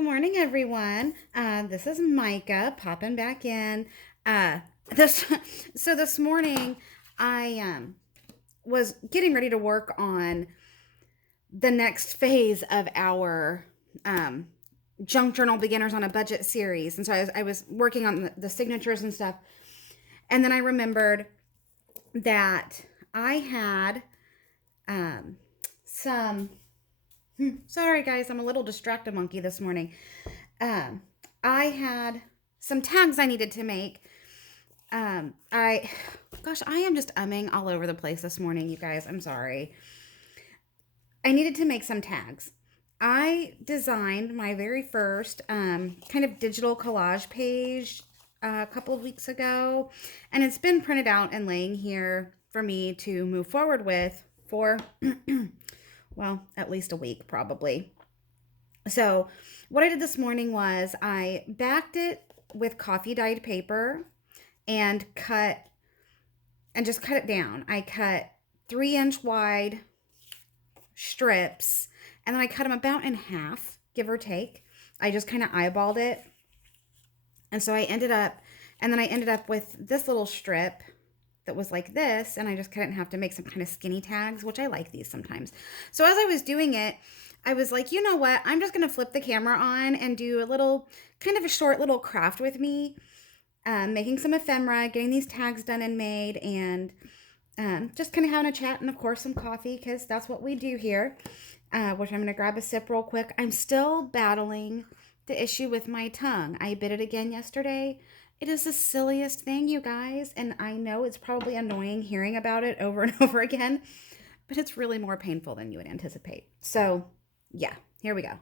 Good morning, everyone. This is Micah popping back in. This so this morning I was getting ready to work on the next phase of our um, junk journal beginners on a budget series, and so I was working on the signatures and stuff, and then I remembered that I had um, some. Sorry, guys, I'm a little distracted monkey this morning. Um, I had some tags I needed to make. Gosh, I am just umming all over the place this morning, you guys. I'm sorry. I needed to make some tags. I designed my very first kind of digital collage page a couple of weeks ago, and it's been printed out and laying here for me to move forward with for, well, at least a week probably. So, what I did this morning was I backed it with coffee dyed paper and just cut it down. I cut 3-inch wide strips and then I cut them about in half, give or take. I just kind of eyeballed it. And so and then I ended up with this little strip that was like this, and I just cut it in half to make some kind of skinny tags, which I like these sometimes. So as I was doing it, I was like, you know what? I'm just going to flip the camera on and do a little, kind of a short little craft with me, making some ephemera, getting these tags done and made, and just kind of having a chat, and of course some coffee, because that's what we do here, which I'm going to grab a sip real quick. I'm still battling the issue with my tongue. I bit it again yesterday. It is the silliest thing, you guys, and I know it's probably annoying hearing about it over and over again, but it's really more painful than you would anticipate. So, yeah, here we go.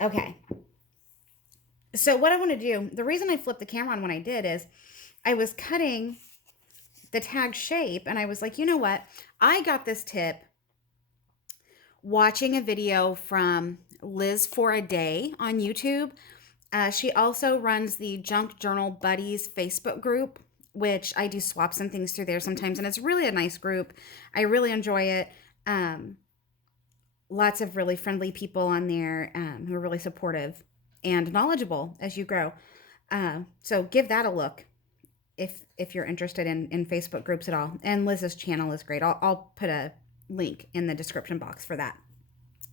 Okay. So, what I want to do, the reason I flipped the camera on when I did is I was cutting the tag shape and I was like, you know what? I got this tip watching a video from Liz for a Day on YouTube. She also runs the Junk Journal Buddies Facebook group, which I do swap some things through there sometimes, and it's really a nice group. I really enjoy it. Um, Lots of really friendly people on there who are really supportive and knowledgeable as you grow. So give that a look if you're interested in Facebook groups at all. And Liz's channel is great. I'll put a link in the description box for that.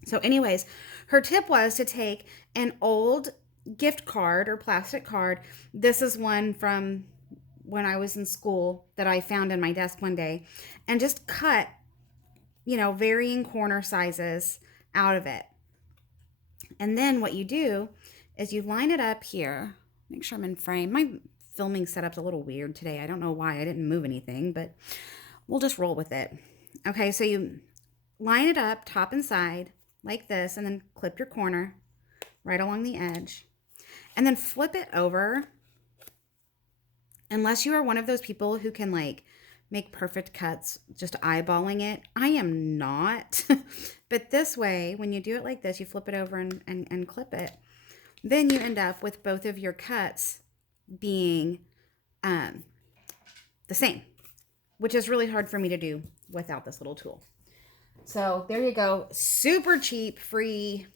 So, anyways, her tip was to take an old gift card or plastic card. This is one from when I was in school that I found in my desk one day, and just cut, varying corner sizes out of it. And then what you do is you line it up here. Make sure I'm in frame. My filming setup's a little weird today. I don't know why I didn't move anything, but we'll just roll with it. Okay, so you line it up top and side like this, and then clip your corner right along the edge, and then flip it over. Unless you are one of those people who can like make perfect cuts just eyeballing it, I am not. But this way, when you do it like this, you flip it over and clip it, then you end up with both of your cuts being the same, which is really hard for me to do without this little tool. So there you go. Super cheap, free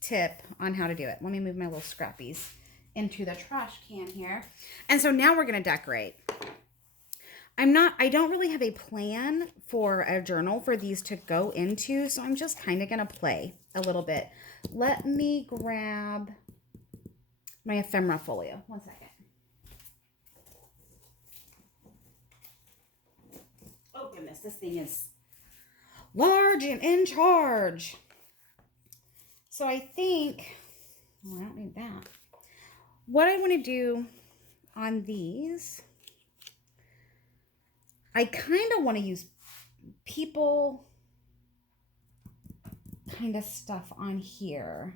tip on how to do it. Let me move my little scrappies into the trash can here. And so now we're going to decorate. I don't really have a plan for a journal for these to go into, so I'm just kind of going to play a little bit. Let me grab my ephemera folio. One second. Oh goodness, this thing is large and in charge. So I think, I don't need that. What I want to do on these, I kind of want to use people kind of stuff on here.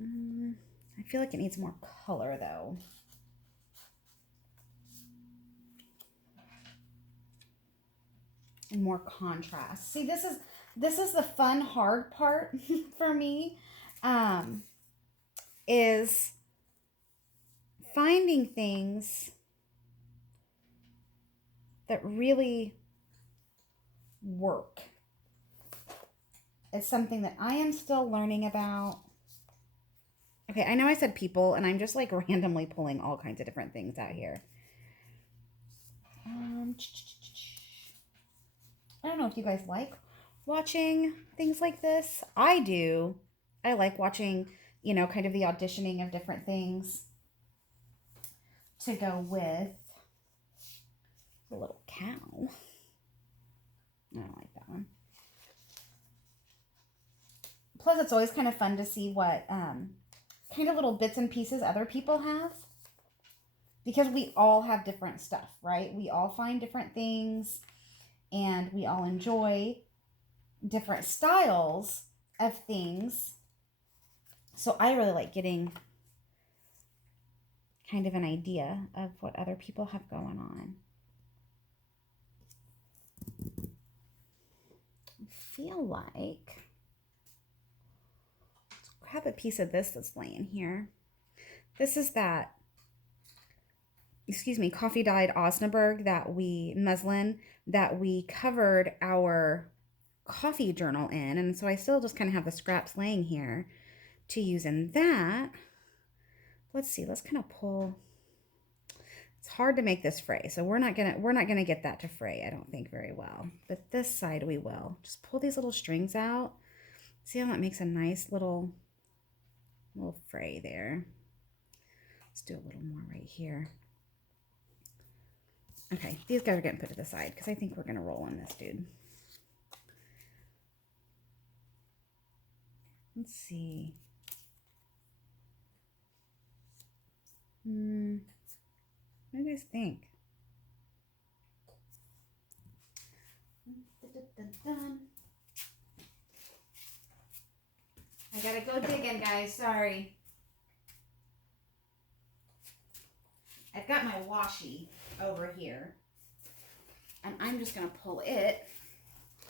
I feel like it needs more color though. And more contrast. See, this is the fun hard part for me, is finding things that really work. It's something that I am still learning about. Okay, I know I said people, and I'm just like randomly pulling all kinds of different things out here. I don't know if you guys like watching things like this. I do. I like watching, you know, kind of the auditioning of different things to go with the little cow. I don't like that one. Plus, it's always kind of fun to see what kind of little bits and pieces other people have. Because we all have different stuff, right? We all find different things and we all enjoy different styles of things. So I really like getting kind of an idea of what other people have going on. I feel like, let's grab a piece of this that's laying here. This is that, excuse me, coffee dyed Osnaburg muslin that we covered our coffee journal in. And so I still just kind of have the scraps laying here to use in that. Let's see, let's kind of pull. It's hard to make this fray, so we're not gonna get that to fray, I don't think, very well. But this side we will. Just pull these little strings out. See how that makes a nice little fray there. Let's do a little more right here. Okay, these guys are getting put to the side because I think we're gonna roll on this dude. Let's see. What do you guys think? I gotta go digging, guys. Sorry. I've got my washi over here. And I'm just gonna pull it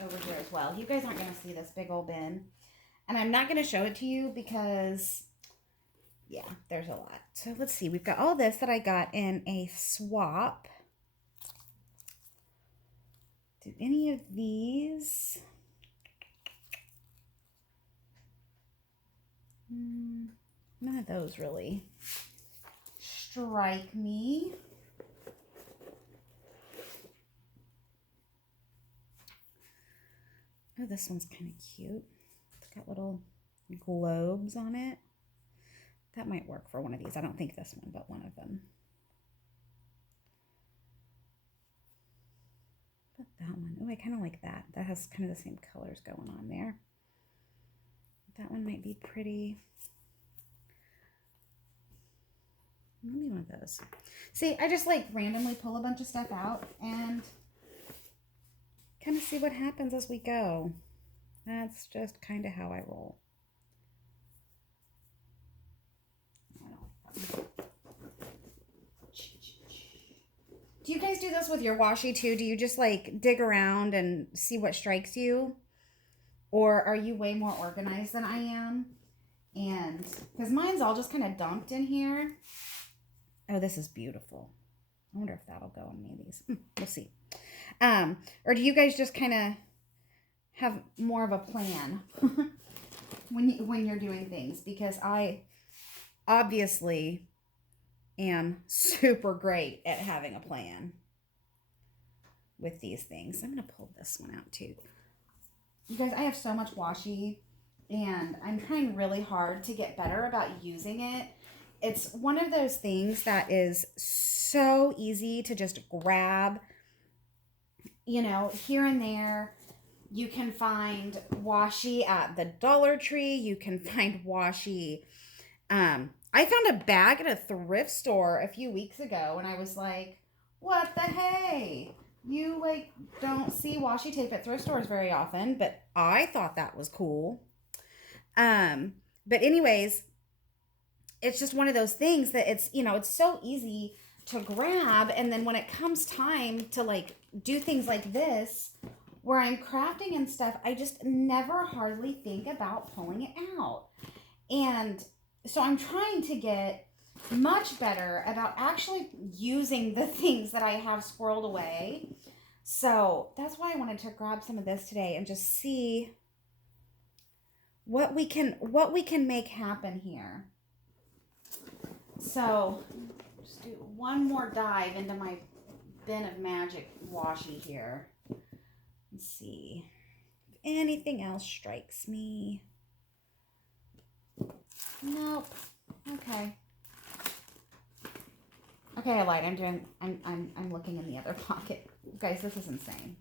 over here as well. You guys aren't gonna see this big old bin. And I'm not gonna show it to you because, yeah, there's a lot. So let's see. We've got all this that I got in a swap. Do any of these? None of those really strike me. Oh, this one's kind of cute. It's got little globes on it. That might work for one of these. I don't think this one, but one of them. But that one. Oh, I kind of like that. That has kind of the same colors going on there. That one might be pretty. Maybe one of those. See, I just like randomly pull a bunch of stuff out and kind of see what happens as we go. That's just kind of how I roll. Do you guys do this with your washi too? Do you just like dig around and see what strikes you? Or are you way more organized than I am? And because mine's all just kind of dumped in here. Oh, this is beautiful. I wonder if that'll go on any of these. We'll see. Or do you guys just kind of have more of a plan when you're doing things? Because I obviously am super great at having a plan with these things. I'm going to pull this one out too. You guys, I have so much washi and I'm trying really hard to get better about using it. It's one of those things that is so easy to just grab, you know, here and there. You can find washi at the Dollar Tree. You can find washi. I found a bag at a thrift store a few weeks ago and I was like, what the hey? You like don't see washi tape at thrift stores very often, but I thought that was cool. But anyways, it's just one of those things that it's, you know, it's so easy to grab. And then when it comes time to like do things like this, where I'm crafting and stuff, I just never hardly think about pulling it out. And so I'm trying to get much better about actually using the things that I have squirreled away. So that's why I wanted to grab some of this today and just see what we can make happen here. So just do one more dive into my bin of magic washi here. Let's see if anything else strikes me. Nope. Okay. Okay, I lied. I'm looking in the other pocket. Guys, this is insane.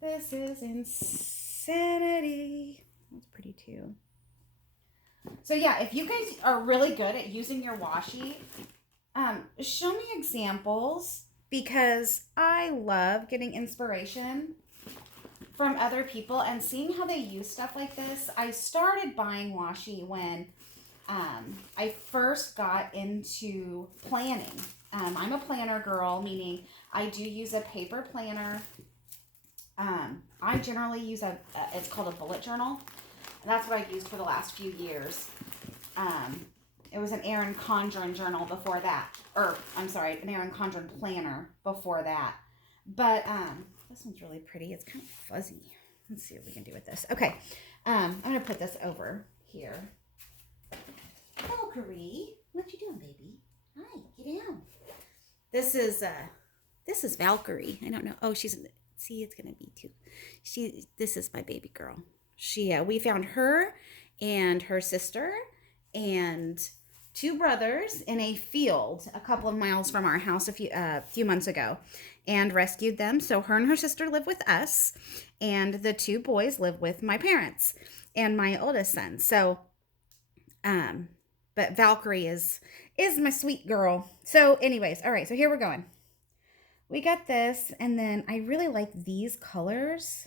This is insanity. That's pretty too. So yeah, if you guys are really good at using your washi, show me examples because I love getting inspiration from other people and seeing how they use stuff like this. I started buying washi when I first got into planning. I'm a planner girl, meaning I do use a paper planner. I generally use it's called a bullet journal. And that's what I've used for the last few years. It was an Erin Condren journal before that. An Erin Condren planner before that. But this one's really pretty. It's kind of fuzzy. Let's see what we can do with this. Okay, I'm going to put this over here. Valkyrie, what you doing, baby? Hi, get down. This is Valkyrie. I don't know. Oh, see, it's going to be too. This is my baby girl. We found her and her sister and two brothers in a field a couple of miles from our house a few months ago and rescued them. So her and her sister live with us and the two boys live with my parents and my oldest son. So, but Valkyrie is my sweet girl. So anyways, all right, so here we're going. We got this, and then I really like these colors.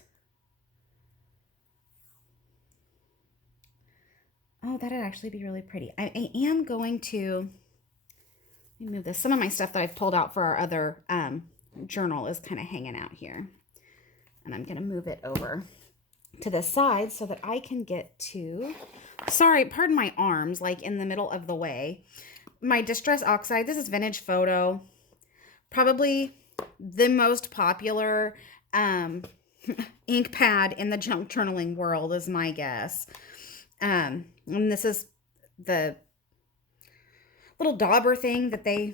Oh, that'd actually be really pretty. I am going to, let me move this. Some of my stuff that I've pulled out for our other journal is kind of hanging out here. And I'm going to move it over to the side so that I can get to, sorry, pardon my arms, like in the middle of the way. My Distress Oxide, this is Vintage Photo. Probably the most popular ink pad in the junk journaling world is my guess. And this is the little dauber thing that they,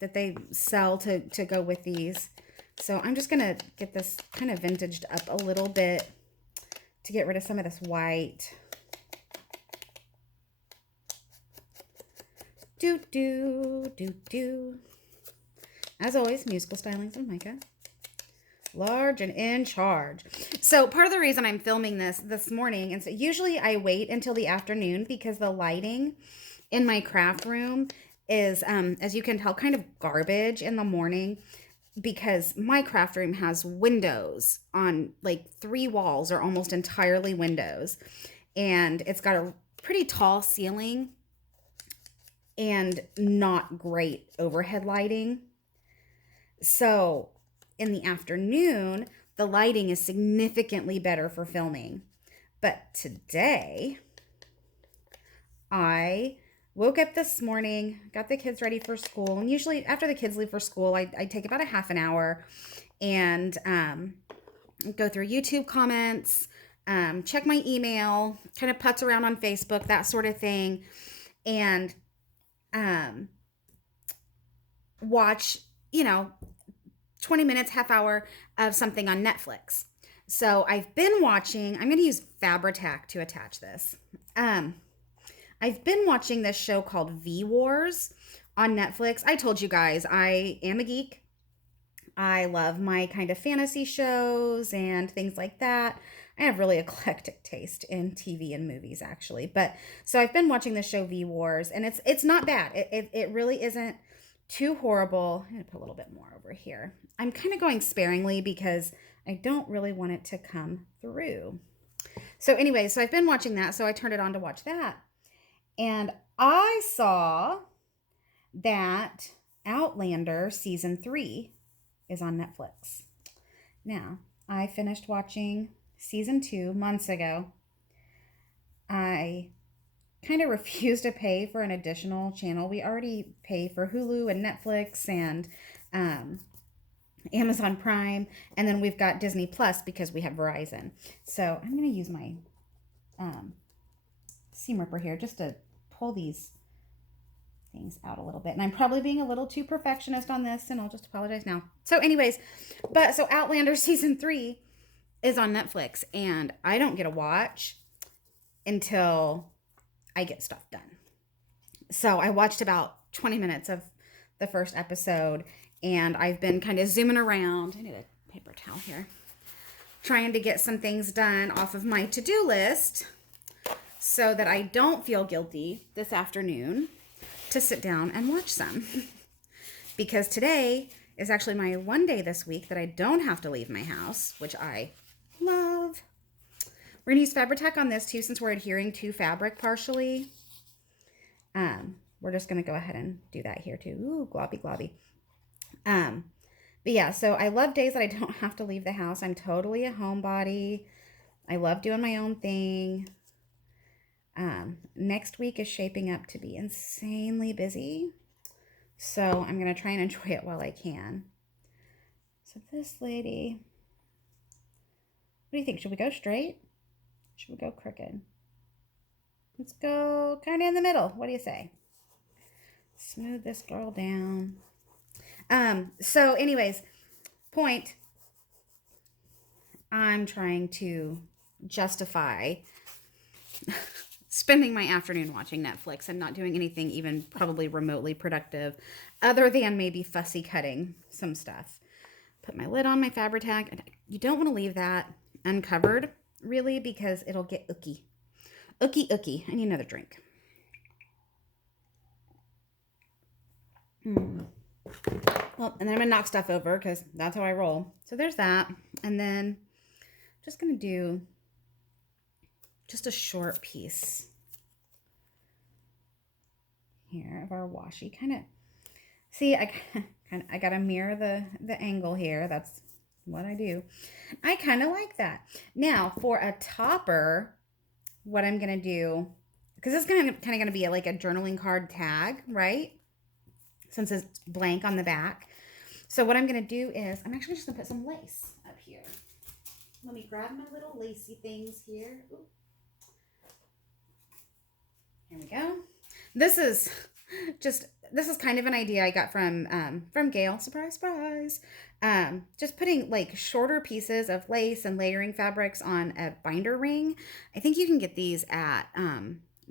that they sell to go with these. So I'm just going to get this kind of vintaged up a little bit to get rid of some of this white. Do. As always, musical stylings of Micah. Large and in charge. So part of the reason I'm filming this morning, and so usually I wait until the afternoon because the lighting in my craft room is, as you can tell, kind of garbage in the morning because my craft room has windows on, like 3 walls are almost entirely windows. And it's got a pretty tall ceiling and not great overhead lighting. So in the afternoon, the lighting is significantly better for filming. But today, I woke up this morning, got the kids ready for school. And usually after the kids leave for school, I take about a half an hour and go through YouTube comments, check my email, kind of putz around on Facebook, that sort of thing. And watch, 20 minutes, half hour of something on Netflix. So I've been watching, I'm going to use Fabri-Tac to attach this. I've been watching this show called V-Wars on Netflix. I told you guys, I am a geek. I love my kind of fantasy shows and things like that. I have really eclectic taste in TV and movies, actually. But so I've been watching the show V-Wars, and it's not bad. It really isn't too horrible. I'm going to put a little bit more over here. I'm kind of going sparingly because I don't really want it to come through. So anyway, so I've been watching that. So I turned it on to watch that. And I saw that Outlander season 3 is on Netflix. Now, I finished watching season 2 months ago. I kind of refused to pay for an additional channel. We already pay for Hulu and Netflix and Amazon Prime, and then we've got Disney Plus because we have Verizon. So I'm going to use my seam ripper here just to pull these things out a little bit. And I'm probably being a little too perfectionist on this, and I'll just apologize now. So anyways, so Outlander season 3 is on Netflix, and I don't get a watch until I get stuff done. So I watched about 20 minutes of the first episode, and I've been kind of zooming around. I need a paper towel here. Trying to get some things done off of my to-do list so that I don't feel guilty this afternoon to sit down and watch some. Because today is actually my one day this week that I don't have to leave my house, which I love. We're going to use Fabri-Tac on this too, since we're adhering to fabric partially. We're just going to go ahead and do that here too. Ooh, globby, globby. But yeah, so I love days that I don't have to leave the house. I'm totally a homebody. I love doing my own thing. Next week is shaping up to be insanely busy. So I'm going to try and enjoy it while I can. So this lady, what do you think? Should we go straight? Should we go crooked? Let's go kind of in the middle. What do you say? Smooth this girl down. So anyways, point, I'm trying to justify spending my afternoon watching Netflix and not doing anything even probably remotely productive other than maybe fussy cutting some stuff. Put my lid on my Fabri-Tac. You don't want to leave that uncovered really, because it'll get ooky. Ooky. I need another drink. Well, and then I'm gonna knock stuff over because that's how I roll. So there's that. And then I'm just gonna do just a short piece here of our washi. Kind of, see, I gotta mirror the angle here. That's what I do. I kind of like that. Now for a topper, what I'm gonna do, because this is kind of gonna be like a journaling card tag, right? Since it's blank on the back. So what I'm going to do is, I'm actually just going to put some lace up here. Let me grab my little lacy things here. Ooh. Here we go. This is kind of an idea I got from Gail. Surprise, surprise. Just putting like shorter pieces of lace and layering fabrics on a binder ring. I think you can get these at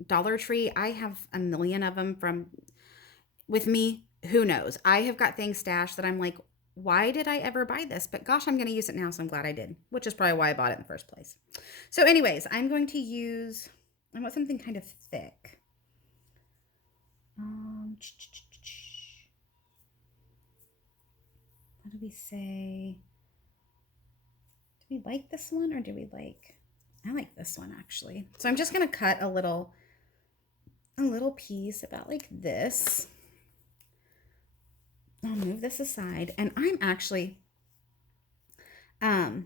Dollar Tree. I have a million of them with me. Who knows? I have got things stashed that I'm like, why did I ever buy this? But gosh, I'm going to use it now, so I'm glad I did, which is probably why I bought it in the first place. So anyways, I want something kind of thick. What do we say? Do we like this one, or do we like, I like this one actually. So I'm just going to cut a little piece about like this. I'll move this aside, and I'm actually, oh,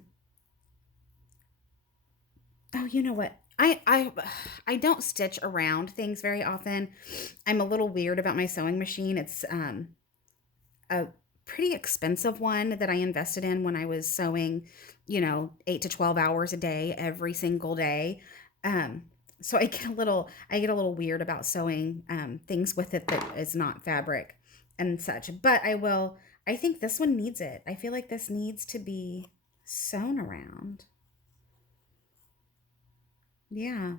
you know what? I don't stitch around things very often. I'm a little weird about my sewing machine. It's a pretty expensive one that I invested in when I was sewing, 8 to 12 hours a day, every single day. So I get a little weird about sewing things with it that is not fabric and such, but I think this one needs it. I feel like this needs to be sewn around. Yeah.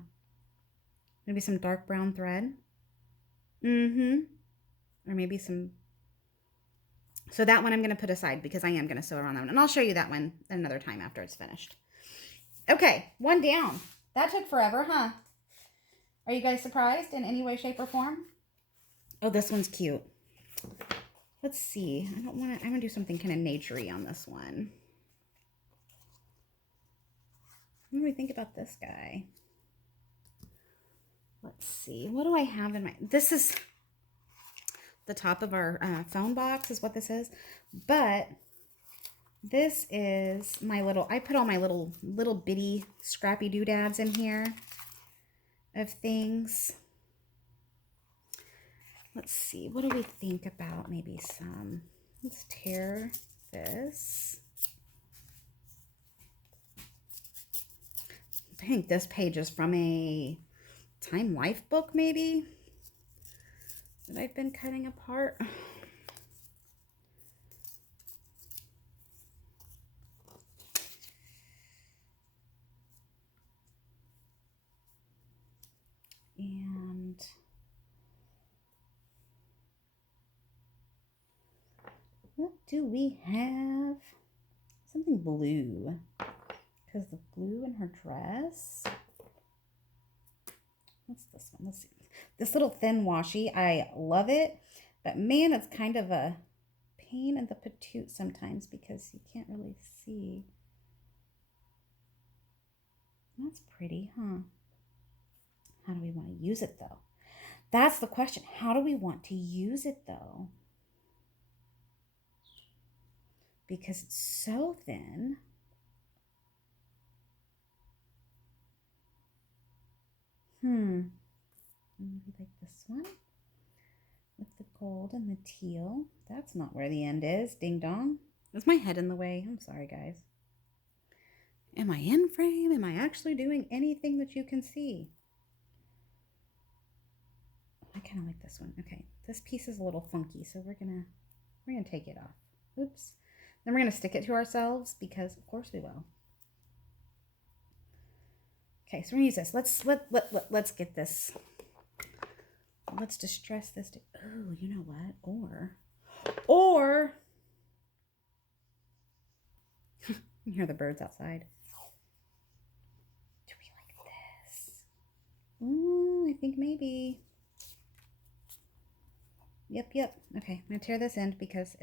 Maybe some dark brown thread. Or maybe some. So that one I'm going to put aside because I am going to sew around that one. And I'll show you that one another time after it's finished. Okay, one down. That took forever, huh? Are you guys surprised in any way, shape, or form? Oh, this one's cute. Let's see. I'm going to do something kind of naturey on this one. What do we think about this guy? Let's see. What do I have in my... This is the top of our phone box is what this is. But this is my little... I put all my little bitty scrappy doodads in here of things. Let's see. What do we think about maybe some... Let's tear this. think this page is from a Time Life book, maybe, that I've been cutting apart. And what do we have? Something blue. Because the blue in her dress. What's this one? Let's see. This little thin washi, I love it. But man, it's kind of a pain in the patoot sometimes because you can't really see. That's pretty, huh? How do we want to use it though? That's the question. How do we want to use it though? Because it's so thin. Maybe like this one with the gold and the teal. That's not where the end is. Ding dong. Is my head in the way? I'm sorry, guys. Am I in frame? Am I actually doing anything that you can see? I kind of like this one. Okay, this piece is a little funky, so we're gonna take it off. Oops. Then we're gonna stick it to ourselves because of course we will. Okay, so we're gonna use this. Let's get this. Let's distress this. Oh, you know what? Or you hear the birds outside. Do we like this? Ooh, I think maybe. Yep. Okay, I'm gonna tear this end because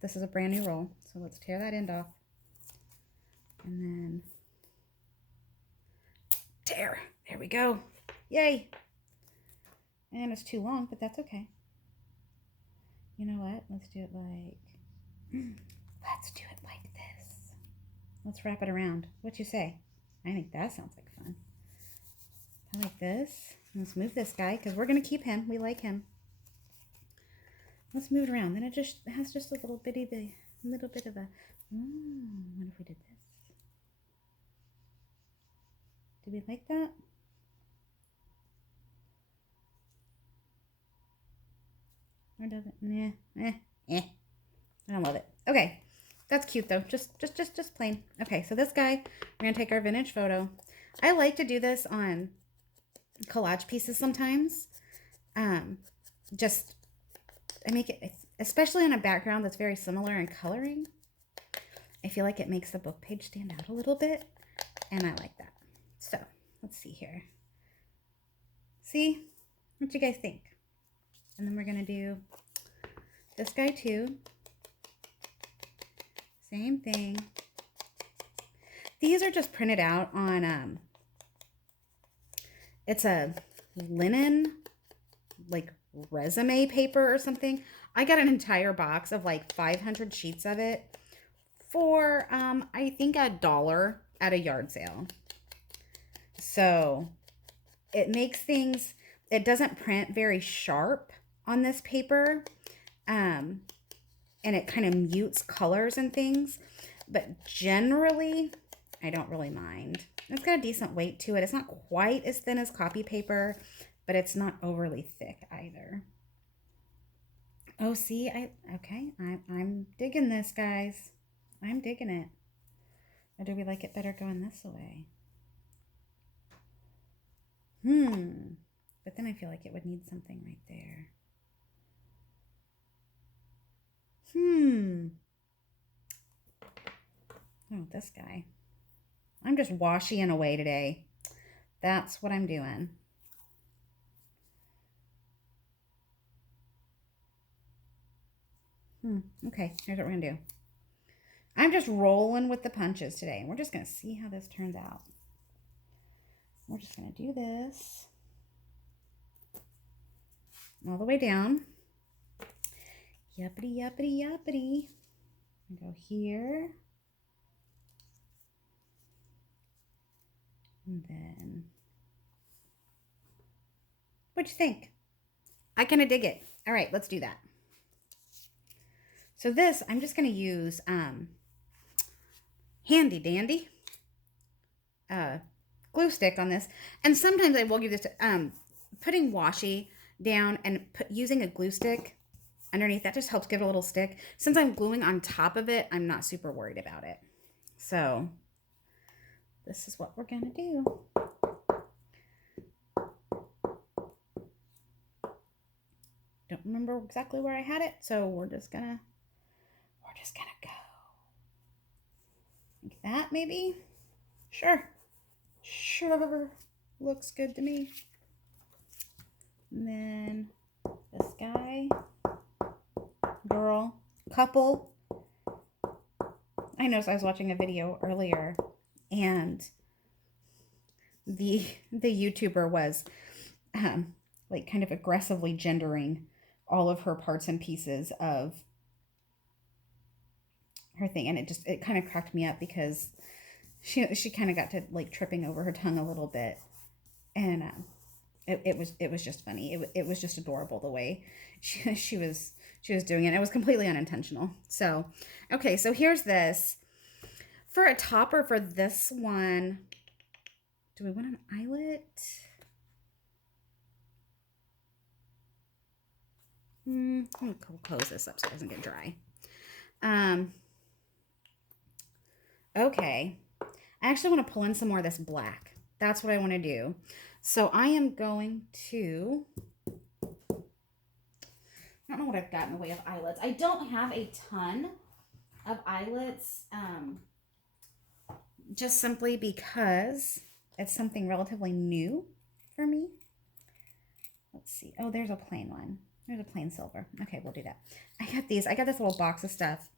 this is a brand new roll. So let's tear that end off. And then tear. There we go. Yay. And it's too long, but that's okay. You know what? Let's do it like this. Let's wrap it around. What you say? I think that sounds like fun. I like this. Let's move this guy because we're gonna keep him. We like him. Let's move it around. Then it has just a little bit of a. What if we did this? Do we like that? Or does it? I don't love it. Okay, that's cute though. Just plain. Okay, so this guy, we're gonna take our vintage photo. I like to do this on collage pieces sometimes. I make it, especially on a background that's very similar in coloring. I feel like it makes the book page stand out a little bit, and I like that. So let's see here. See, what you guys think? And then we're gonna do this guy too. Same thing. These are just printed out on it's a linen like resume paper or something. I got an entire box of like 500 sheets of it for I think $1 at a yard sale. So it makes things, it doesn't print very sharp on this paper, and it kind of mutes colors and things, but generally I don't really mind. It's got a decent weight to it. It's not quite as thin as copy paper, but it's not overly thick either. Oh, see, I'm digging this, guys. I'm digging it. Or do we like it better going this way? But then I feel like it would need something right there. Oh, this guy. I'm just washying away today. That's what I'm doing. Okay, here's what we're gonna do. I'm just rolling with the punches today, and we're just gonna see how this turns out. We're just gonna do this all the way down. Yuppity, yuppity, yuppity. And go here. And then, what'd you think? I kind of dig it. All right, let's do that. So this, I'm just going to use Handy Dandy glue stick on this. And sometimes I will give this, putting washi down and using a glue stick underneath, that just helps give it a little stick. Since I'm gluing on top of it, I'm not super worried about it. So this is what we're gonna do. Don't remember exactly where I had it, so we're just gonna go like that, maybe. Sure, looks good to me. And then this guy, girl, couple. I noticed I was watching a video earlier, and the YouTuber was like kind of aggressively gendering all of her parts and pieces of her thing, and it kind of cracked me up because she kind of got to like tripping over her tongue a little bit, and it was just funny. It was just adorable the way she was doing it. It was completely unintentional. So okay, so here's this for a topper for this one. Do we want an eyelet? I'm gonna close this up so it doesn't get dry. Okay, I actually want to pull in some more of this black. That's what I want to do. So I am going to, I don't know what I've got in the way of eyelets. I don't have a ton of eyelets, just simply because it's something relatively new for me. Let's see. Oh, there's a plain one. There's a plain silver. Okay, we'll do that. I got this little box of stuff.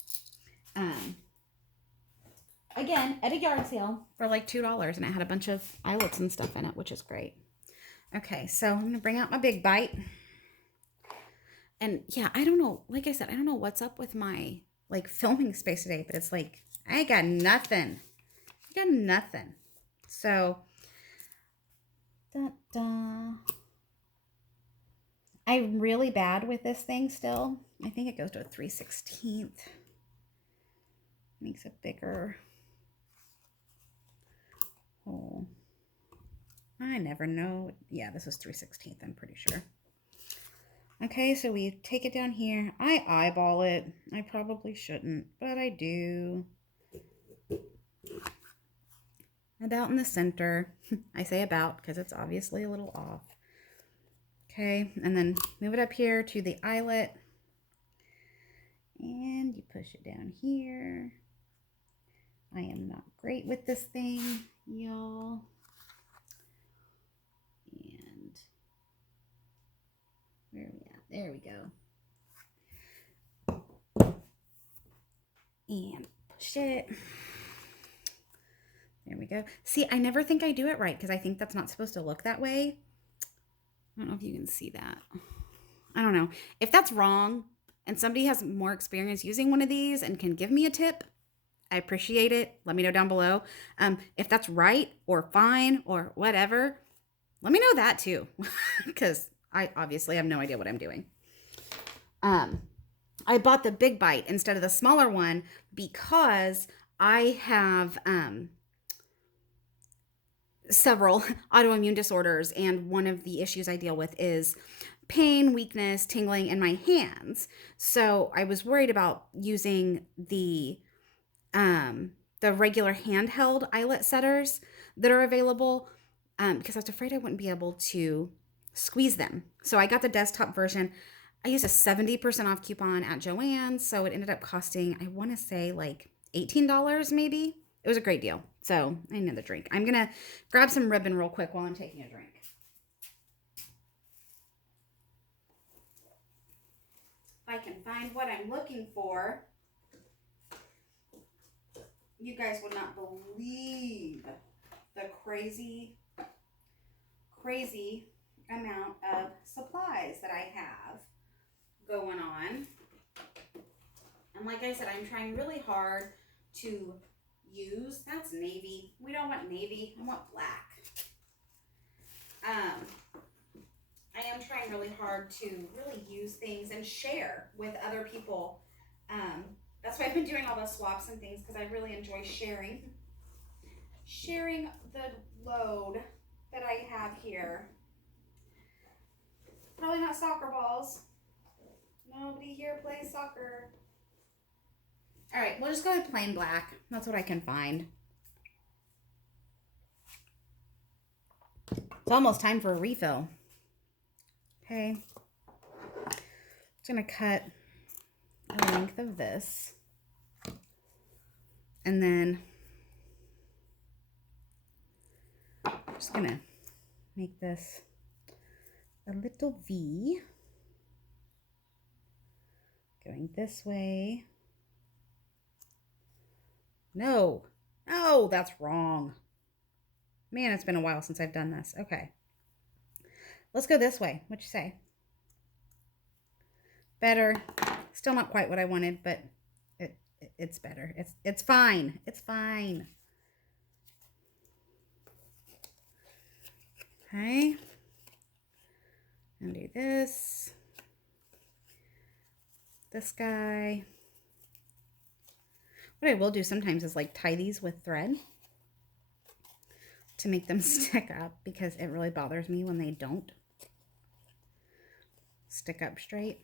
Again, at a yard sale for like $2, and it had a bunch of eyelets and stuff in it, which is great. Okay, so I'm gonna bring out my big bite. And yeah, I don't know, like I said, I don't know what's up with my like filming space today, but it's like I got nothing. So I'm really bad with this thing still. I think it goes to a 3/16. Makes it bigger. Oh, I never know. Yeah, this is 3/16, I'm pretty sure. Okay, so we take it down here. I eyeball it. I probably shouldn't, but I do. About in the center. I say about because it's obviously a little off. Okay, and then move it up here to the eyelet. And you push it down here. I am not great with this thing, y'all. And where are we at? There we go. And push it. There we go. See, I never think I do it right because I think that's not supposed to look that way. I don't know if you can see that. I don't know. If that's wrong and somebody has more experience using one of these and can give me a tip, I appreciate it. Let me know down below. If that's right or fine or whatever, let me know that too, because I obviously have no idea what I'm doing. I bought the big bite instead of the smaller one because I have several autoimmune disorders, and one of the issues I deal with is pain, weakness, tingling in my hands. So I was worried about using the regular handheld eyelet setters that are available because I was afraid I wouldn't be able to squeeze them. So I got the desktop version. I used a 70% off coupon at Joann's, so it ended up costing, I want to say like $18 maybe. It was a great deal. So I need another drink. I'm going to grab some ribbon real quick while I'm taking a drink. If I can find what I'm looking for, you guys would not believe the crazy amount of supplies that I have going on. And like I said, I'm trying really hard to use, that's navy. We don't want navy, I want black. I am trying really hard to really use things and share with other people. That's why I've been doing all the swaps and things, because I really enjoy sharing sharing the load that I have here. Probably not soccer balls. Nobody here plays soccer. All right, we'll just go with plain black. That's what I can find. It's almost time for a refill. Okay. I'm going to cut the length of this. And then I'm just going to make this a little V. Going this way. No, that's wrong. Man, it's been a while since I've done this. Okay. Let's go this way. What you say? Better. Still not quite what I wanted, but it's better. It's fine. It's fine. Okay. And do this. This guy. What I will do sometimes is like tie these with thread to make them stick up, because it really bothers me when they don't stick up straight.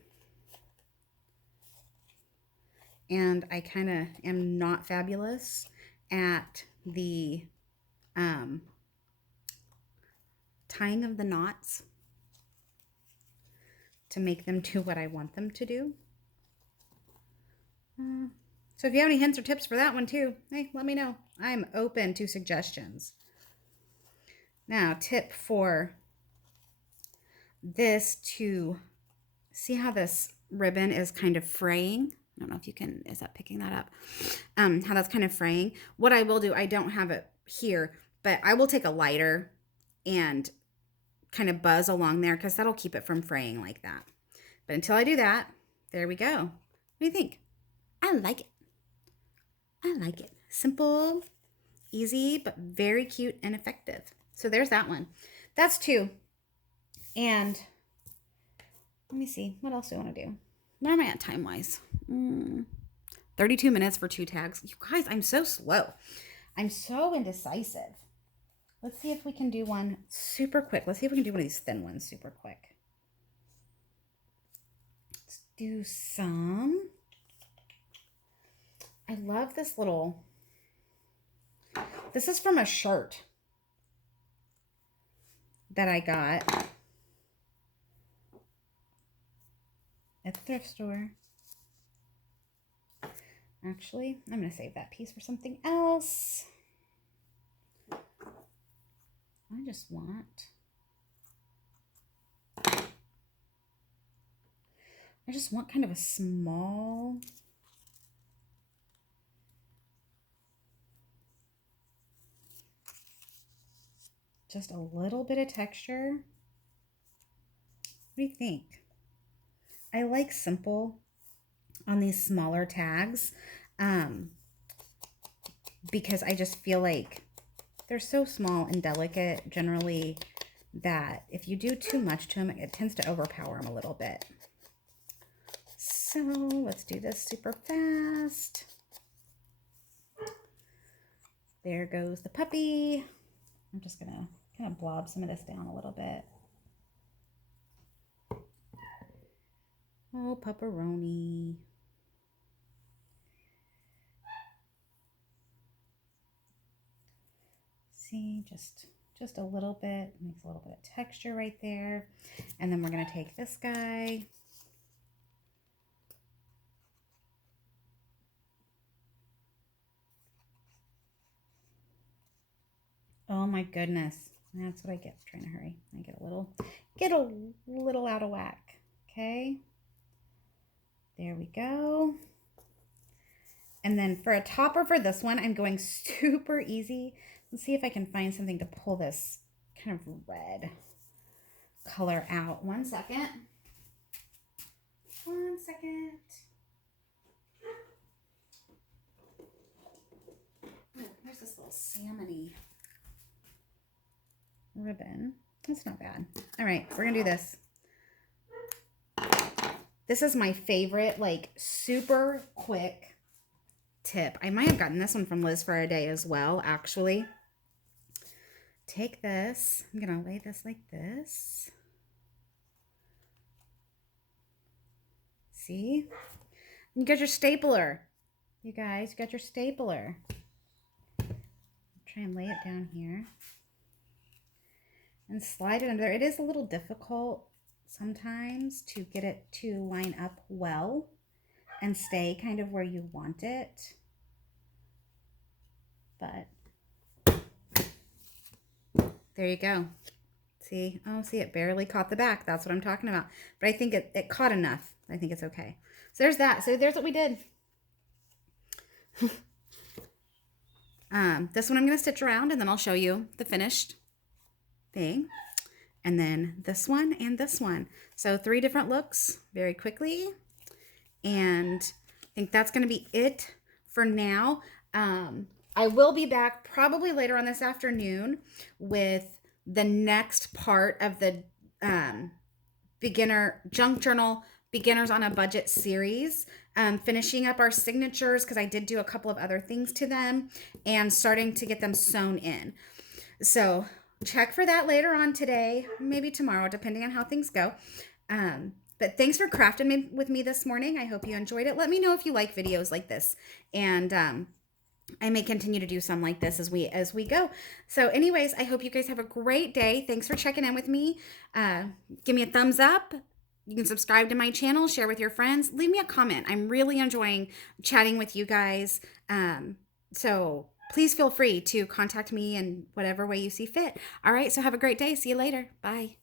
And I kind of am not fabulous at the tying of the knots to make them do what I want them to do. So if you have any hints or tips for that one too, hey, let me know. I'm open to suggestions. Now, tip for this, to see how this ribbon is kind of fraying. I don't know if you can, is that picking that up? How that's kind of fraying. What I will do, I don't have it here, but I will take a lighter and kind of buzz along there, because that'll keep it from fraying like that. But until I do that, there we go. What do you think? I like it. I like it. Simple, easy, but very cute and effective. So there's that one. That's 2. And let me see. What else do I want to do? Where am I at time-wise? 32 minutes for 2 tags. You guys, I'm so slow. I'm so indecisive. Let's see if we can do one super quick. Let's see if we can do one of these thin ones super quick. Let's do some. I love this little, this is from a shirt that I got at the thrift store. Actually, I'm going to save that piece for something else. I just want kind of a small, just a little bit of texture. What do you think? I like simple on these smaller tags because I just feel like they're so small and delicate generally that if you do too much to them, it tends to overpower them a little bit. So let's do this super fast. There goes the puppy. I'm just gonna kind of blob some of this down a little bit. Oh, pepperoni. See, just a little bit, makes a little bit of texture right there. And then we're gonna take this guy. Oh my goodness. That's what I get for trying to hurry. I get a little out of whack. Okay. There we go. And then for a topper for this one, I'm going super easy. Let's see if I can find something to pull this kind of red color out. 1 second. 1 second. Oh, here's this little salmon-y ribbon. That's not bad. All right, we're gonna do this. This is my favorite, like, super quick tip. I might have gotten this one from Liz for a Day as well, actually. take this, I'm going to lay this like this. See? You got your stapler. You guys, you got your stapler. Try and lay it down here. And slide it under there. It is a little difficult sometimes to get it to line up well and stay kind of where you want it. But there you go. See? Oh, see, it barely caught the back. That's what I'm talking about. But I think it caught enough. I think it's okay. So there's that. So there's what we did. This one I'm going to stitch around and then I'll show you the finished thing. And then this one and this one. So 3 different looks very quickly. And I think that's going to be it for now. I will be back probably later on this afternoon with the next part of the beginner junk journal beginners on a budget series, finishing up our signatures because I did do a couple of other things to them and starting to get them sewn in. So check for that later on today, maybe tomorrow, depending on how things go. But thanks for crafting with me this morning. I hope you enjoyed it. Let me know if you like videos like this, and I may continue to do some like this as we go. So anyways, I hope you guys have a great day. Thanks for checking in with me. Give me a thumbs up. You can subscribe to my channel, share with your friends, leave me a comment. I'm really enjoying chatting with you guys. So please feel free to contact me in whatever way you see fit. All right, so have a great day. See you later. Bye.